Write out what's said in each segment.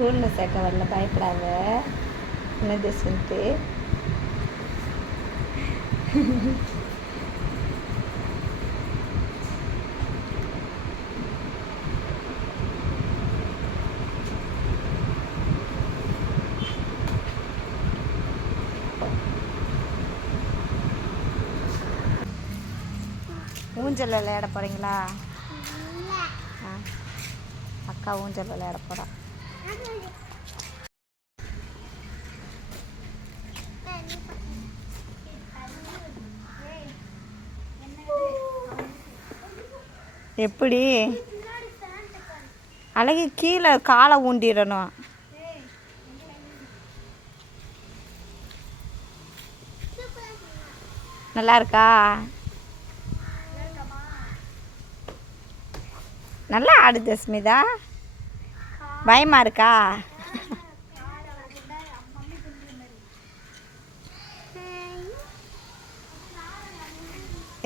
ஸ்கூலில் சேர்க்க வரல, பயப்படாத. என்ன ஜஸ்வின்ட்டு? ஊஞ்சல் விளையாட போகிறீங்களா? அக்கா ஊஞ்சல் விளையாட போகிறா. எப்படி அழகு? கீழே காலை ஊண்டிடணும். நல்லா இருக்கா? நல்லா ஆடு ஜஸ்மிதா. பயமா இருக்கா?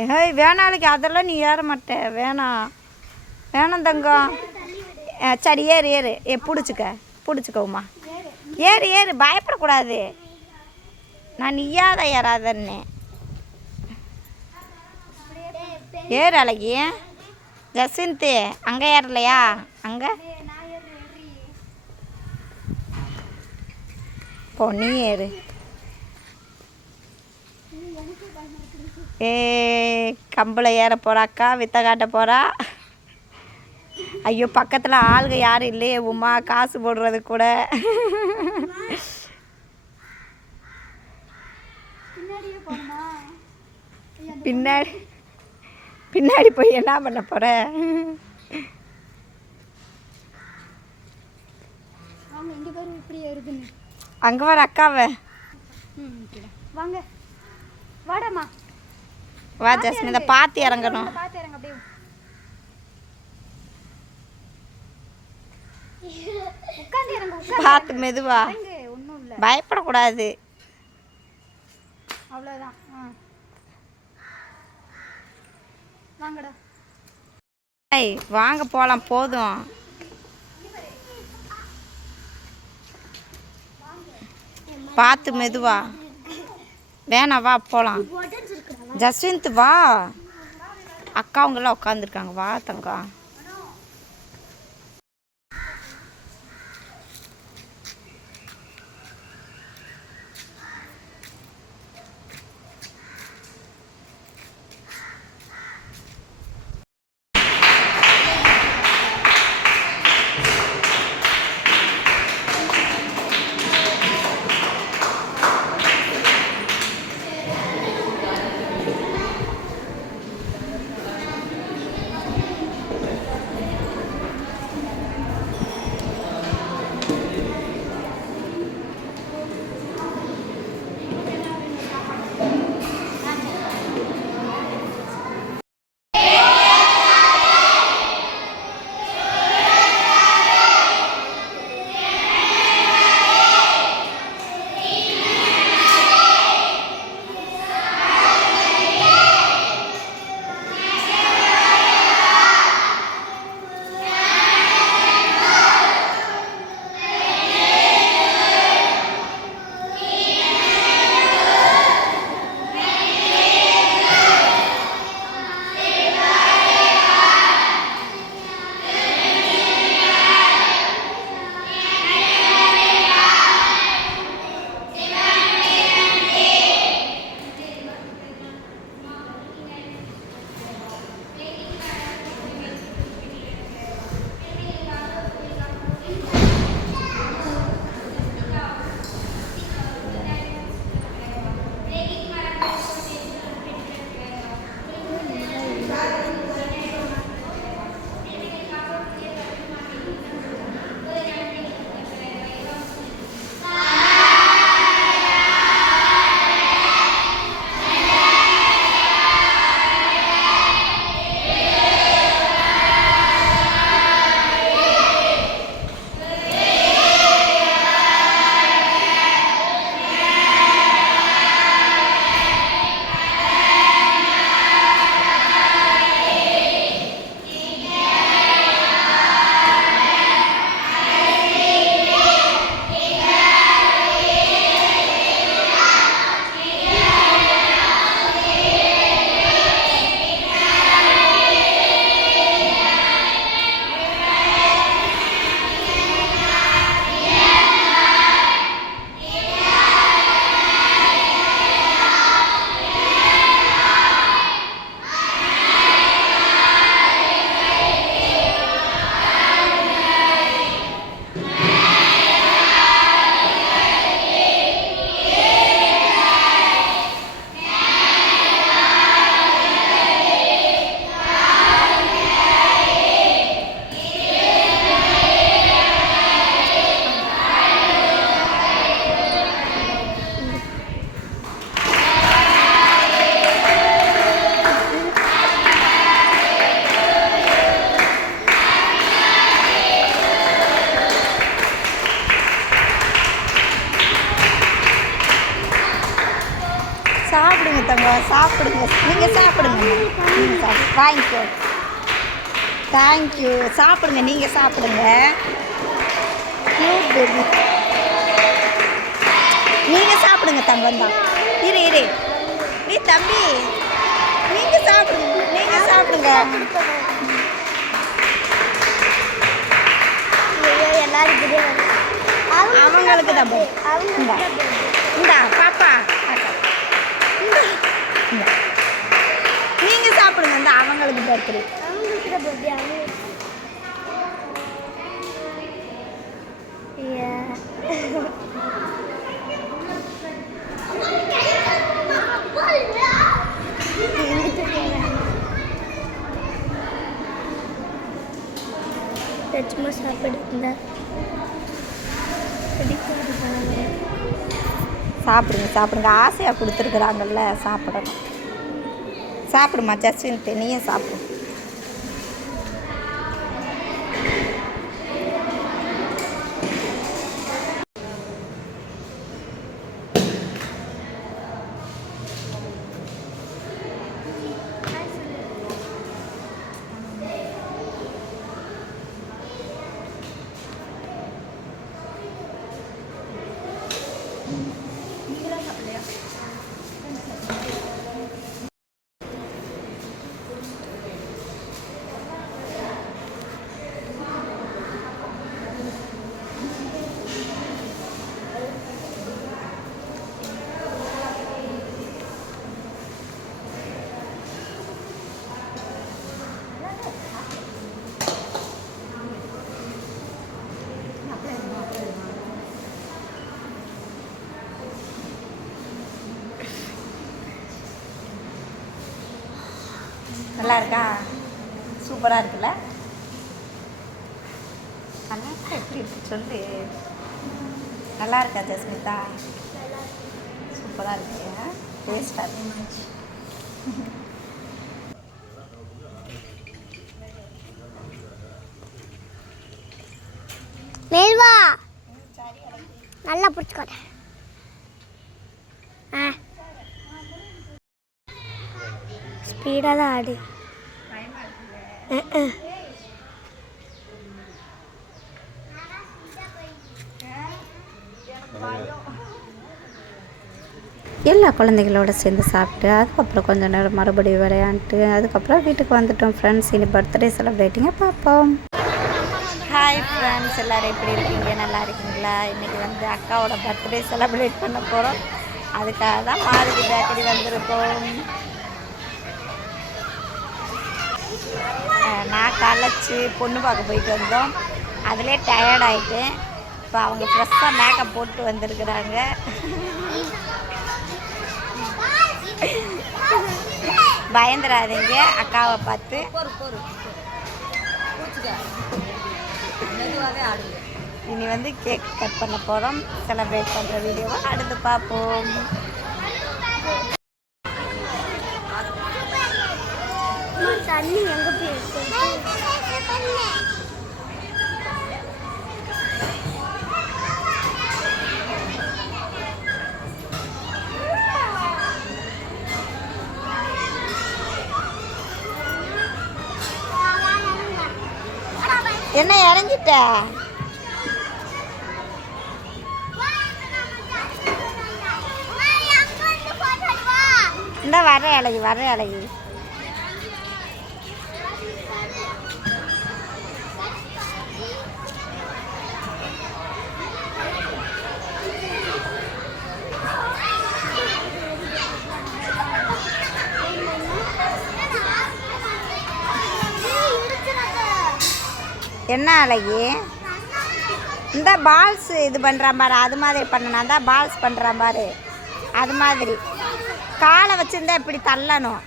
ஏய் வேணாளுக்கு அதெல்லாம் நீ ஏற மாட்டே. வேணாம் வேணாம் தங்கம். சரி ஏறு ஏறு. பிடிச்சிக்கோமா. ஏறு ஏறு, பயப்படக்கூடாது. நான் நீயாத ஏறாதன்னு. ஏறு அழகி. ஜஸ்வின்த்து அங்கே ஏறலையா? அங்கே போ, நீ ஏறு. கம்பில் ஏற போகிறாக்கா, வித்த காட்ட போகிறா. ஐயோ பக்கத்தில் ஆளுங்க யாரும் இல்லையே உமா, காசு போடுறது கூட. பின்னாடி பின்னாடி போய் என்ன பண்ண போகிற? அங்கே வர அக்காவை. வாங்க வாடாமா. வா ஜஸ்மிதா, பார்த்து இறங்கணும். பார்த்து மெதுவா, பயப்படக்கூடாது. அவ்வளோதான். வாங்கடா. வாங்க போகலாம். போதும். பார்த்து மெதுவா. வேணாம் வா போகலாம். ஜஸ்வின்த் வா, அக்காவங்கெல்லாம் உட்காந்துருக்காங்க. வா தங்கம். சாப்பிடுங்க தங்கம், சாப்பிடுங்க. நீங்கள் சாப்பிடுங்க, நீங்கள் சாப்பிடு. வாங்கிக்கோ. தேங்க்யூ. சாப்பிடுங்க, நீங்கள் சாப்பிடுங்க. Cute baby. நீங்கள் சாப்பிடுங்க தங்கம் தான். இரு நீ தம்பி, நீங்கள் சாப்பிடுங்க, நீங்கள் சாப்பிடுங்க. அவங்களுக்கு தான் இந்தா பாப்பா, நீங்க சாப்பிடுங்க. இந்த அவங்களுக்கு பர்த்டே. சும்மா சாப்பிடுங்க. சாப்பிடுங்க. ஆசையாக கொடுத்துருக்குறாங்கல்ல, சாப்பிடணும். சாப்பிடுமா ஜஸ்வின், நீயும் சாப்பிடு. நல்லா இருக்கா? சூப்பராக இருக்குல்ல? நல்லா இருக்கா? எப்படி இருக்கு சொல்லு. நல்லா இருக்கா ஜஸ்மிதா? சூப்பராக இருக்கு. டேஸ்டாக இருக்கு. மேல்வா நல்லா பிடிச்சிக்கோட. ஸ்பீடாக தான் ஆடு. எல்லா குழந்தைகளோடு சேர்ந்து சாப்பிட்டு அதுக்கப்புறம் கொஞ்சம் நேரம் மறுபடியும் விளையாண்டுட்டு அதுக்கப்புறம் வீட்டுக்கு வந்துட்டோம் ஃப்ரெண்ட்ஸ். இனி பர்த்டே செலிப்ரேட்டிங்க பார்ப்போம். ஹாய் ஃப்ரெண்ட்ஸ், எல்லோரும் எப்படி இருக்கீங்க? நல்லா இருக்கீங்களா? இன்றைக்கி வந்து அக்காவோட பர்த்டே செலிப்ரேட் பண்ண போகிறோம். அதுக்காக தான் மாருதி பேக்கரி வந்திருக்கோம். நான் கலைச்சி பொண்ணு பார்க்க போயிட்டு வந்தோம். அதிலே டயர்ட் ஆகிட்டேன். இப்போ அவங்க ஃப்ரெஷ்ஷாக மேக்கப் போட்டு வந்திருக்கிறாங்க. பயந்துடாதீங்க அக்காவை பார்த்து. இனி வந்து கேக் கட் பண்ண போகிறோம். செலிப்ரேட் பண்ணுற வீடியோவை அடுத்து பார்ப்போம். தண்ணி எங்கே போயிருக்கு? என்ன இறங்கிட்ட? இந்த வர அழகி. என்ன அழகி? இந்த பால்ஸ் இது பண்ணுறான் பாரு, அது மாதிரி பண்ணணும். தான் பால்ஸ் பண்ணுறான் பாரு, அது மாதிரி காலை வச்சுருந்தா இப்படி தள்ளணும்.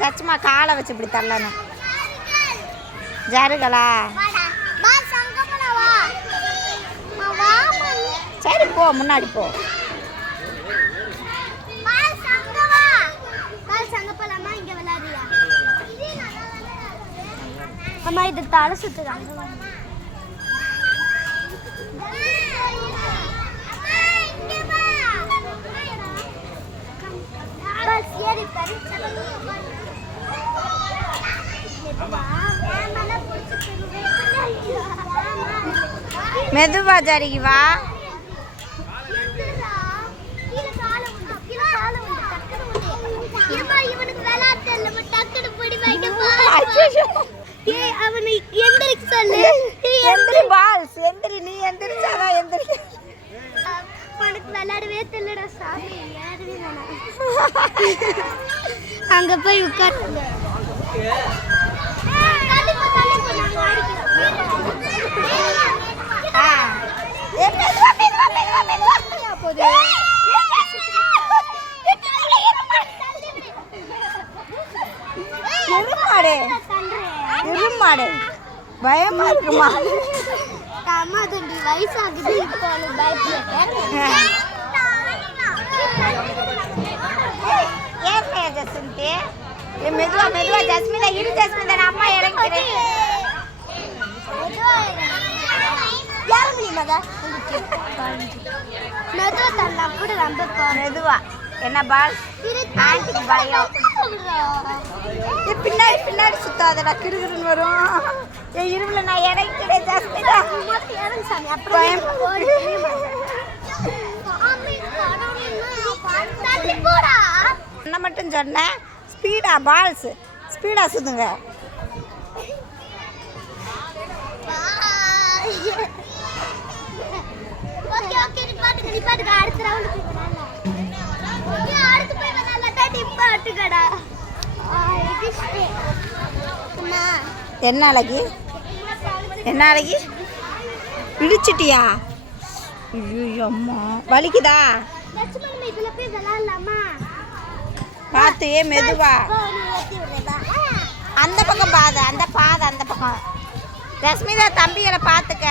ஜச்சுமா காலை வச்சு இப்படி தள்ளணும். ஜருகளா? சரி போ, முன்னாடி போ. அம்மா இது தலை சுத்துறாங்க. மெதுவா ஜாரிக்கு வா. அங்க போய் உட்கார். இருமாடு பயமா இருக்குமா? வயசாகுது இப்போ மெதுவா மெதுவா ஜஸ்மிதா இரு. ஜஸ்மிதா நான் அம்மா இறங்கிறேன். மெதுவா என்ன பால் ஆண்டிக்கு பயம். பின்னாடி பின்னாடி சுத்தாதடா கிருகிருன்னு வரும். என் இருவில் நான் இறங்கிக்கிறேன் ஜஸ்மிதா. பயம் என்ன மட்டும் சொன்னேன். ஸ்பீடா பால்ஸ் ஸ்பீடா சுத்துங்க. என்ன அழகி என்ன அழகி பிடிச்சிட்டியா? ஐயோ அம்மா வலிக்குதா? பார்த்து மெதுவா. அந்த பக்கம் பாதை அந்த பாதை அந்த பக்கம். ரஷ்மிதா தம்பிகளை பார்த்துக்க.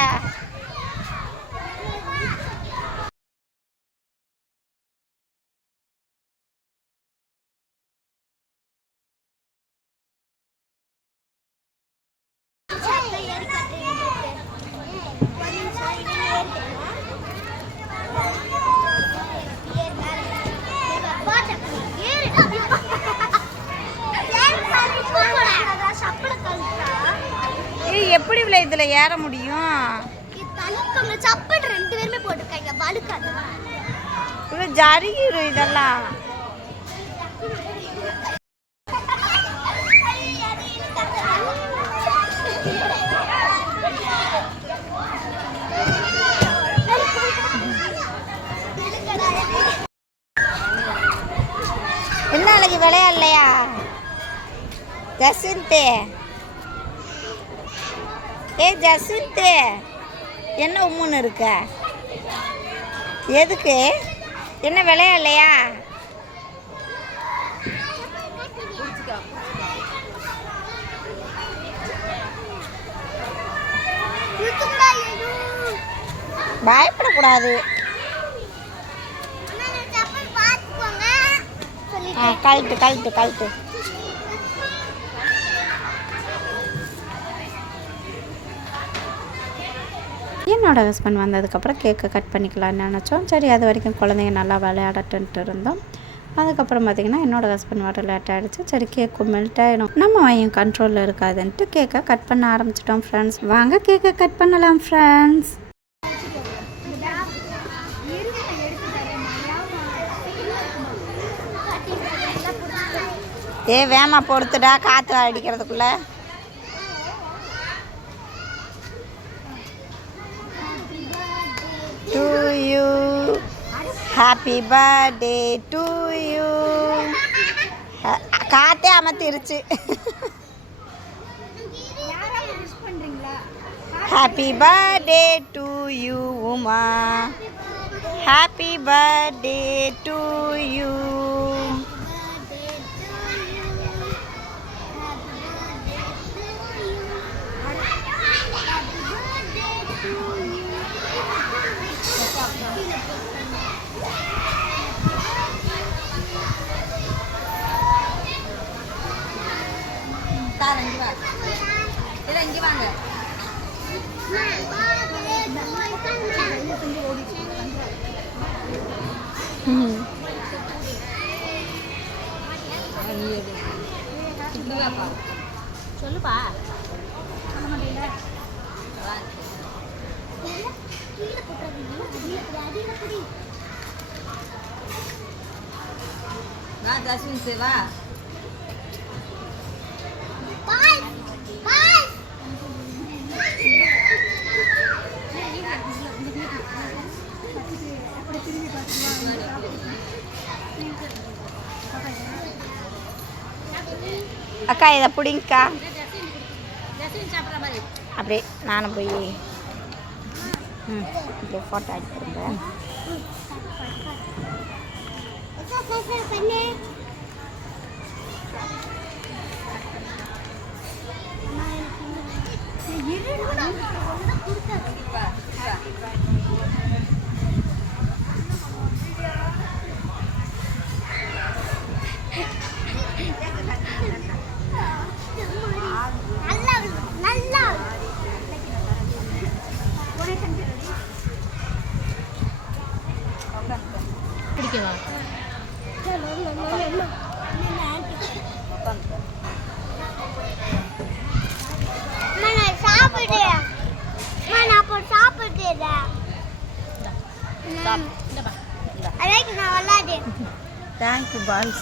எப்படி இவ்வளோ இதில் ஏற முடியும்? ரெண்டு பேருமே போட்டுருக்காங்க வழுக்காது. இவ்வளோ ஜரிகிடும் இதெல்லாம். என்ன அழகி விளையாடலையா ஜசிந்தே? ஏ ஜசிந்தே என்ன உம்முன்னு இருக்க? எதுக்கு? என்ன விளையாடலையா? பயப்படக்கூடாது. கழட்டு கழட்டு கழட்டு. என்னோடய ஹஸ்பண்ட் வந்ததுக்கப்புறம் கேக்கை கட் பண்ணிக்கலான்னு நினச்சோம். சரி அது வரைக்கும் குழந்தைங்க நல்லா விளையாடட்டுன்ட்டு இருந்தோம். அதுக்கப்புறம் பார்த்திங்கன்னா என்னோடய ஹஸ்பண்ட் வர லேட் ஆகிடுச்சு. சரி கேக்கும் மெல்ட் ஆகிடும், நம்ம வாயும் கண்ட்ரோலில் இருக்காதுன்ட்டு கேக்கை கட் பண்ண ஆரம்பிச்சிட்டோம் ஃப்ரெண்ட்ஸ். வாங்க கேக்கை கட் பண்ணலாம் ஃப்ரெண்ட்ஸ். ஏ வேமா பொறுத்துடா காற்று அடிக்கிறதுக்குள்ள. To you happy birthday to you. காற்றே அமர்த்திருச்சு. Happy birthday to you Uma. Happy birthday to you. இங்கே வாங்க. சொல்லுப்பா. சொல்ல மாட்டீங்களா? வா ஜஸ்வின் சே வா. பால் பால் அக்கா இதை பிடிங்கக்கா. ஜஸ்வின் சாப்பிட்ற மாதிரி. அப்படியே நானும் போய் இப்படியே ஃபோட்டோ எடுத்துருங்க. பண்ணு நல்லா நல்லா பிடிக்கவா? சாப்பிடு நான் இப்போ சாப்பிட்டு அலைக்கு நான் விளாடு. Thank you boys.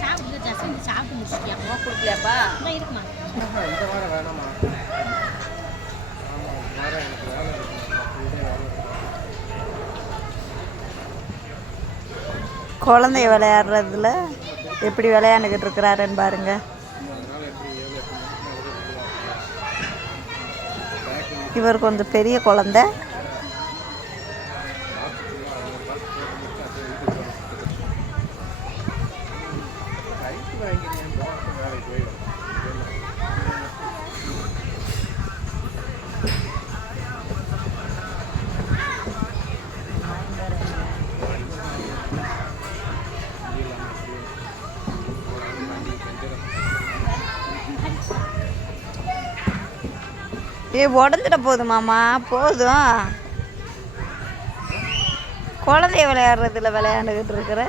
சாப்பிட்டு ஜஸ்வின் சாப்பிட்டு முடிச்சிட்டியா? கொடுக்கலையாப்பா? இருக்குமா? இந்த வாரம் வேணாமா? ஆமாம் வாரம் எனக்கு வேலை இருக்கு. குழந்தை விளையாடுறதுல எப்படி விளையாண்டுக்கிட்டு இருக்கிறாருன்னு பாருங்க. இவர் கொஞ்சம் பெரிய குழந்தை. உடஞ்சிட போதுமாம்மா, போதும். குழந்தைய விளையாடுறதுல விளையாண்டுக்கிட்டு இருக்கிற.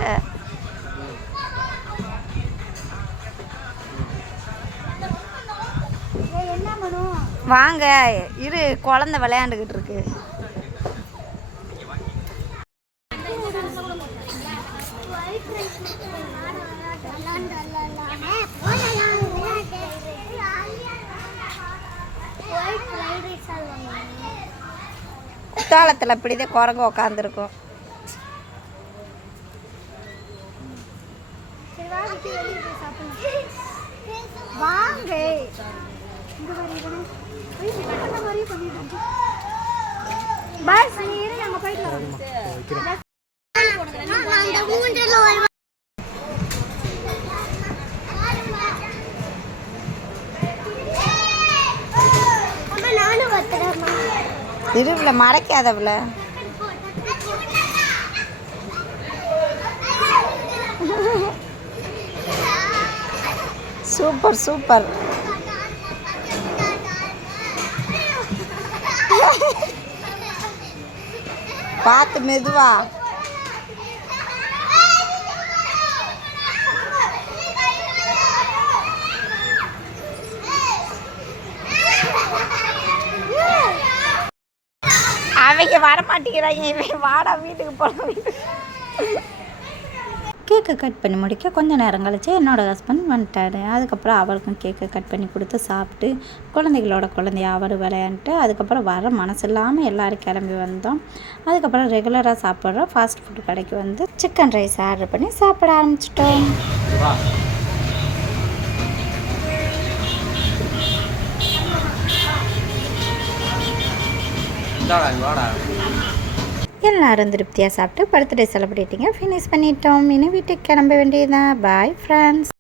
வாங்க இரு, குழந்தை விளையாண்டுக்கிட்டு இருக்கு. குத்தாலத்தில் இப்படிதான் குரங்கு உக்காந்துருக்கும். வாங்க பஸ் இரு, நாங்க போயிட்டு வரோம். அந்த மூன்றில் ஒரு நானும் பத்திரமா இருவில் மறைக்காதவில். Super super. பார்த்து மெதுவா. அவங்க வர மாட்டேங்கிறாங்க. இவன் வாடா வீட்டுக்கு போகலாம். கேக்கை கட் பண்ணி முடிக்க கொஞ்சம் நேரம் கழிச்சு என்னோடய ஹஸ்பண்ட் வந்துட்டாரு. அதுக்கப்புறம் அவளுக்கும் கேக்கை கட் பண்ணி கொடுத்து சாப்பிட்டு குழந்தைகளோட குழந்தைய அவர் விளையாண்டுட்டு அதுக்கப்புறம் வர மனசு இல்லாமல் எல்லோரும் கிளம்பி வந்தோம். அதுக்கப்புறம் ரெகுலராக சாப்பிட்ற ஃபாஸ்ட் ஃபுட் கடைக்கு வந்து சிக்கன் ரைஸ் ஆர்டர் பண்ணி சாப்பிட ஆரம்பிச்சிட்டோம். எல்லாரும் திருப்தியாக சாப்பிட்டு பர்த்டே செலிப்ரேட்டிங்கை ஃபினிஷ் பண்ணிட்டோம். இனி வீட்டுக்கு கிளம்ப வேண்டியதுதான். Bye friends.